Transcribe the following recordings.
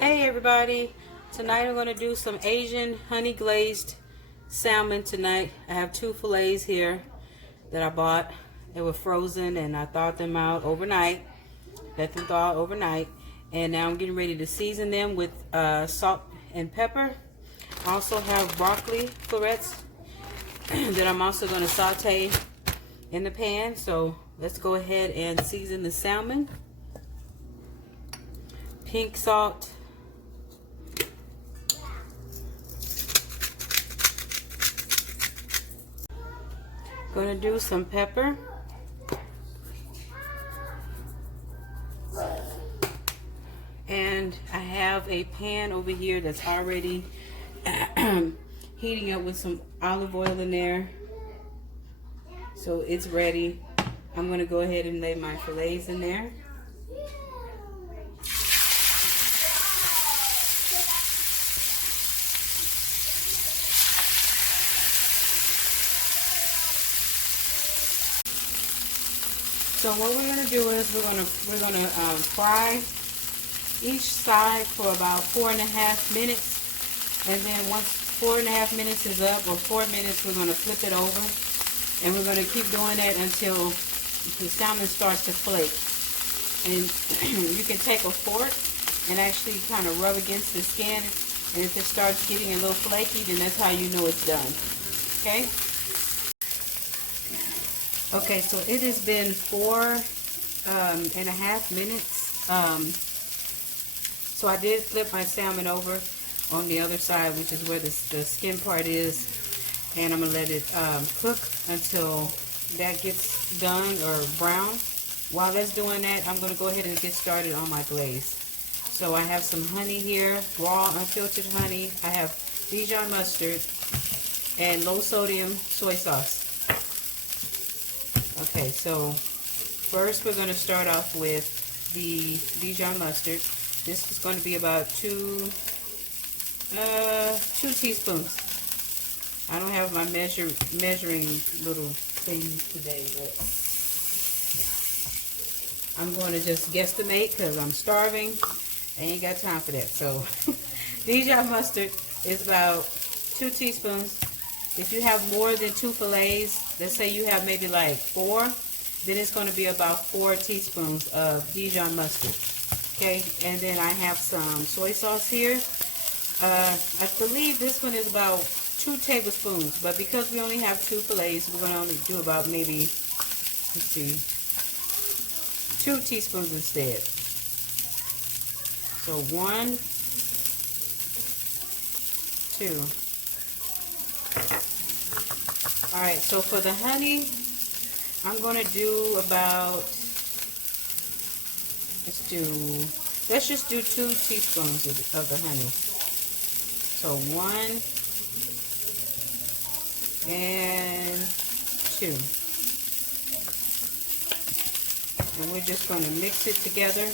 Hey everybody, tonight I'm going to do some Asian honey glazed salmon tonight. I have two fillets here that I bought. They were frozen and I thawed them out overnight. Let them thaw overnight. And now I'm getting ready to season them with salt and pepper. I also have broccoli florets that I'm also going to saute in the pan. So let's go ahead and season the salmon. Pink salt. Gonna do some pepper. And I have a pan over here that's already heating up with some olive oil in there. So it's ready. I'm gonna go ahead and lay my fillets in there. So what we're gonna do is we're gonna fry each side for about 4.5 minutes, and then once 4.5 minutes is up, or 4 minutes, we're gonna flip it over, and we're gonna keep doing that until the salmon starts to flake. And you can take a fork and actually kind of rub against the skin, and if it starts getting a little flaky, then that's how you know it's done. Okay. Okay, so it has been 4.5 minutes. So I did flip my salmon over on the other side, which is where the skin part is, and I'm gonna let it cook until that gets done or brown. While that's doing that, I'm gonna go ahead and get started on my glaze. So I have some honey here, raw unfiltered honey. I have Dijon mustard and low sodium soy sauce. Okay, so first we're going to start off with the Dijon mustard. This is going to be about two teaspoons. I don't have my measuring little thing today, but I'm going to just guesstimate because I'm starving. I ain't got time for that. So Dijon mustard is about 2 teaspoons. If you have more than 2 fillets, let's say you have maybe like 4, then it's going to be about 4 teaspoons of Dijon mustard. Okay, and then I have some soy sauce here. I believe this one is about 2 tablespoons, but because we only have 2 fillets, we're going to only do about maybe, let's see, 2 teaspoons instead. So 1, 2. Alright, so for the honey, I'm going to do about, let's just do 2 teaspoons of the honey. So 1 and 2. And we're just going to mix it together.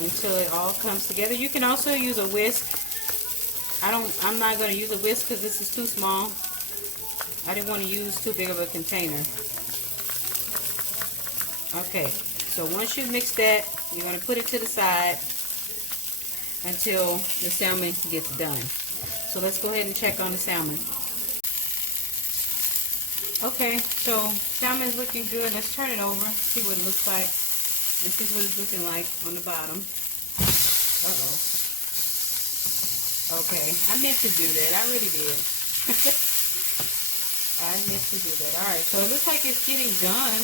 Until it all comes together. You can also use a whisk. I'm not going to use a whisk because this is too small. I didn't want to use too big of a container. Okay, so once you mix that, you're going to put it to the side until the salmon gets done. So let's go ahead and check on the salmon. Okay, so salmon is looking good. Let's turn it over, see what it looks like. This is what it's looking like on the bottom. Uh-oh. Okay, I meant to do that. I really did. I meant to do that. Alright, so it looks like it's getting done.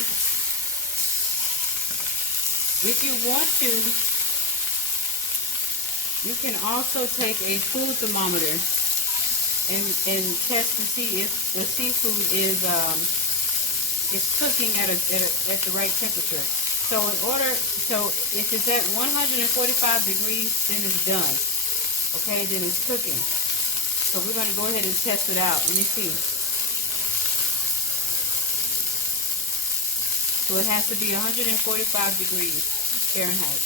If you want to, you can also take a food thermometer and test to see if the seafood is cooking at the right temperature. So if it's at 145 degrees, then it's done. Okay, then it's cooking. So we're going to go ahead and test it out. Let me see. So it has to be 145 degrees Fahrenheit.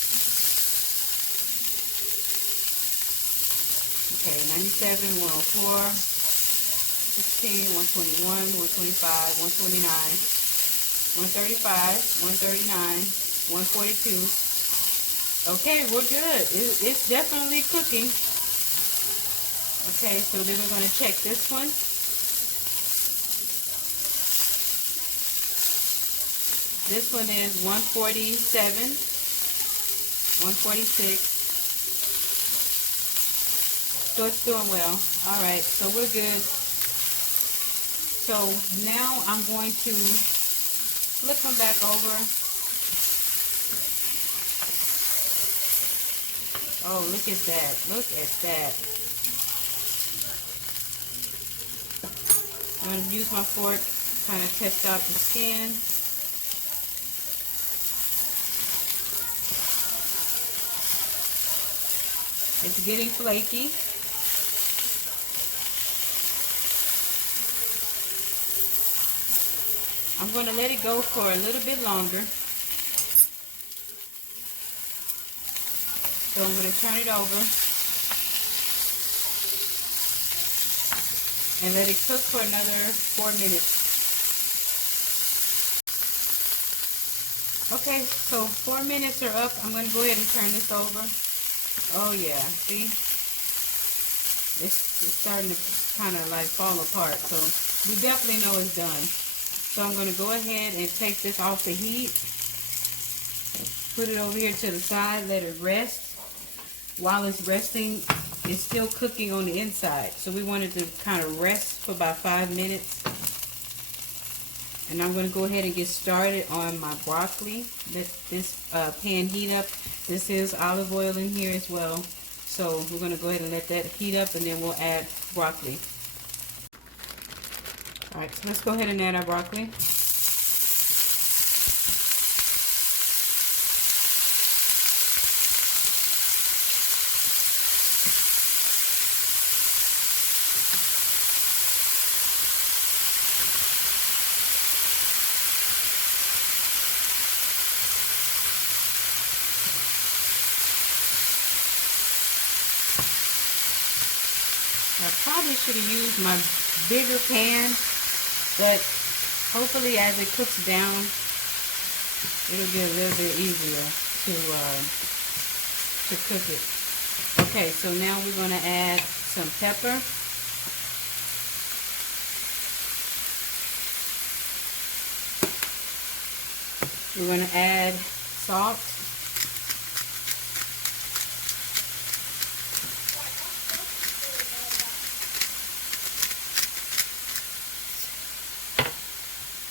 Okay, 97, 104, 16, 121, 125, 129. 135, 139, 142. Okay, we're good. It's definitely cooking. Okay, so then we're going to check this one. This one is 147, 146. So it's doing well. All right, so we're good. So now I'm going to flip them back over. Oh, look at that. Look at that. I'm going to use my fork, kind of test out the skin. It's getting flaky. I'm going to let it go for a little bit longer. So I'm going to turn it over and let it cook for another 4 minutes. Okay, so 4 minutes are up. I'm going to go ahead and turn this over. Oh yeah, see? It's starting to kind of like fall apart. So we definitely know it's done. So I'm going to go ahead and take this off the heat. Put it over here to the side. Let it rest. While it's resting, it's still cooking on the inside. So we want it to kind of rest for about 5 minutes. And I'm going to go ahead and get started on my broccoli. Let this pan heat up. This is olive oil in here as well. So we're going to go ahead and let that heat up, and then we'll add broccoli. Alright, so let's go ahead and add our broccoli. I probably should have used my bigger pan, but hopefully as it cooks down, it'll be a little bit easier to cook it. Okay, so now we're going to add some pepper. We're going to add salt.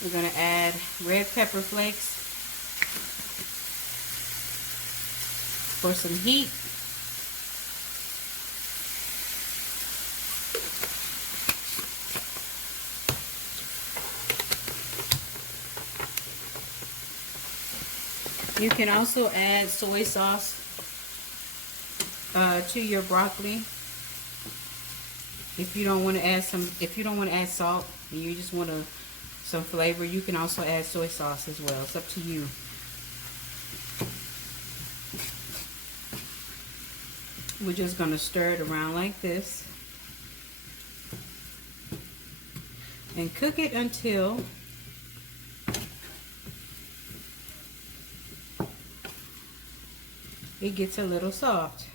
We're going to add red pepper flakes for some heat. You can also add soy sauce to your broccoli if you don't want to add salt and you just want some flavor. You can also add soy sauce as well. It's up to you. We're just going to stir it around like this and cook it until it gets a little soft.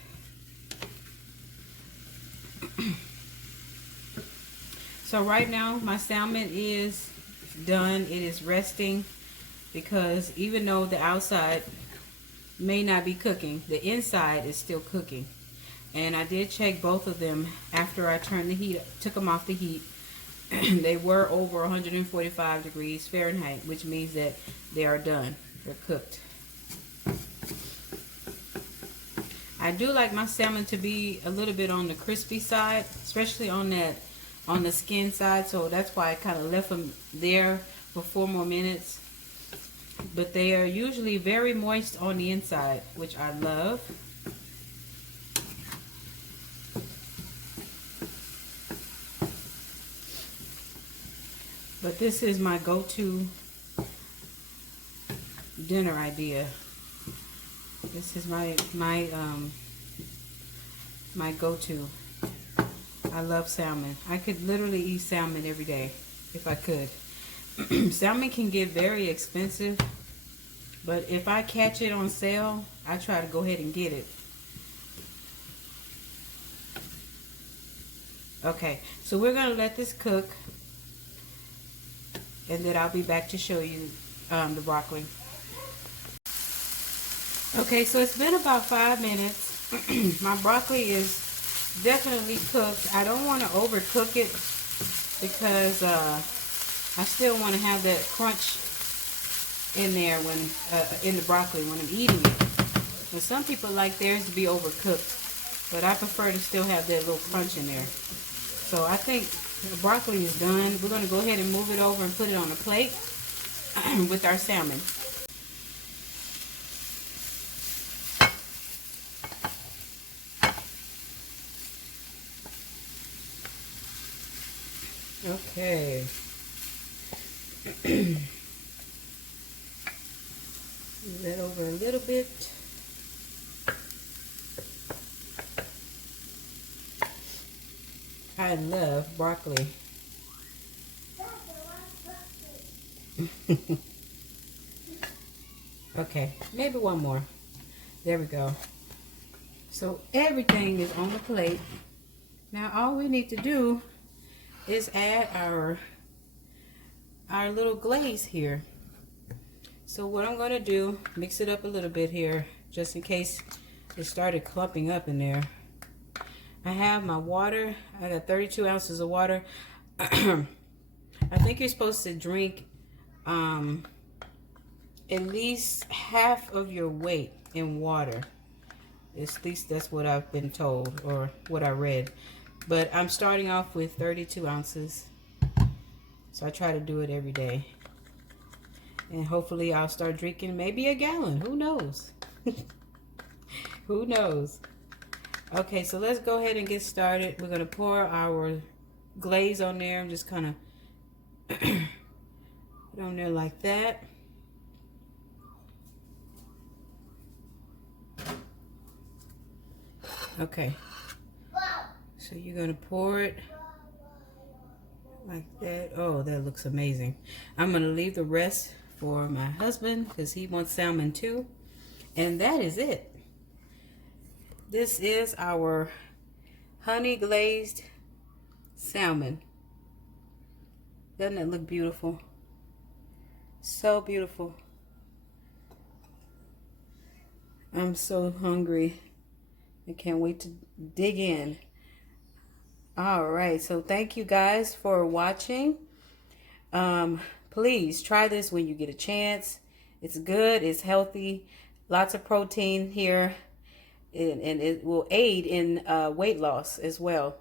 So right now my salmon is done. It is resting because even though the outside may not be cooking, the inside is still cooking. And I did check both of them after I turned the heat, took them off the heat. They were over 145 degrees Fahrenheit, which means that they are done. They're cooked. I do like my salmon to be a little bit on the crispy side, especially on the skin side, so that's why I kind of left them there for 4 more minutes. But they are usually very moist on the inside, which I love. But this is my go-to dinner idea. This is my go-to. I love salmon. I could literally eat salmon every day if I could. Salmon can get very expensive, but if I catch it on sale, I try to go ahead and get it. Okay, so we're gonna let this cook, and then I'll be back to show you the broccoli. Okay, so it's been about 5 minutes. My broccoli is definitely cooked. I don't want to overcook it because I still want to have that crunch in there when in the broccoli when I'm eating it. But some people like theirs to be overcooked, but I prefer to still have that little crunch in there. So I think the broccoli is done. We're going to go ahead and move it over and put it on a plate with our salmon. Okay. Move that over a little bit. I love broccoli. Okay, maybe one more. There we go. So everything is on the plate. Now all we need to do is add our little glaze here. So what I'm going to do, mix it up a little bit here, just in case it started clumping up in there. I have my water. I got 32 ounces of water. I think you're supposed to drink at least half of your weight in water. At least that's what I've been told, or what I read. But I'm starting off with 32 ounces. So I try to do it every day. And hopefully I'll start drinking maybe a gallon. Who knows? Who knows? Okay, so let's go ahead and get started. We're going to pour our glaze on there. I'm just kind of put it on there like that. Okay. So you're going to pour it like that. Oh, that looks amazing. I'm going to leave the rest for my husband because he wants salmon too. And that is it. This is our honey glazed salmon. Doesn't it look beautiful? So beautiful. I'm so hungry. I can't wait to dig in. All right, so thank you guys for watching. Please try this when you get a chance. It's good, it's healthy, lots of protein here, and it will aid in weight loss as well.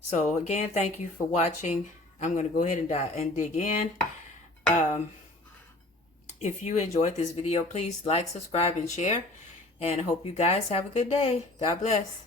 So again, thank you for watching. I'm going to go ahead and dig in. If you enjoyed this video, please like, subscribe, and share. And I hope you guys have a good day. God bless.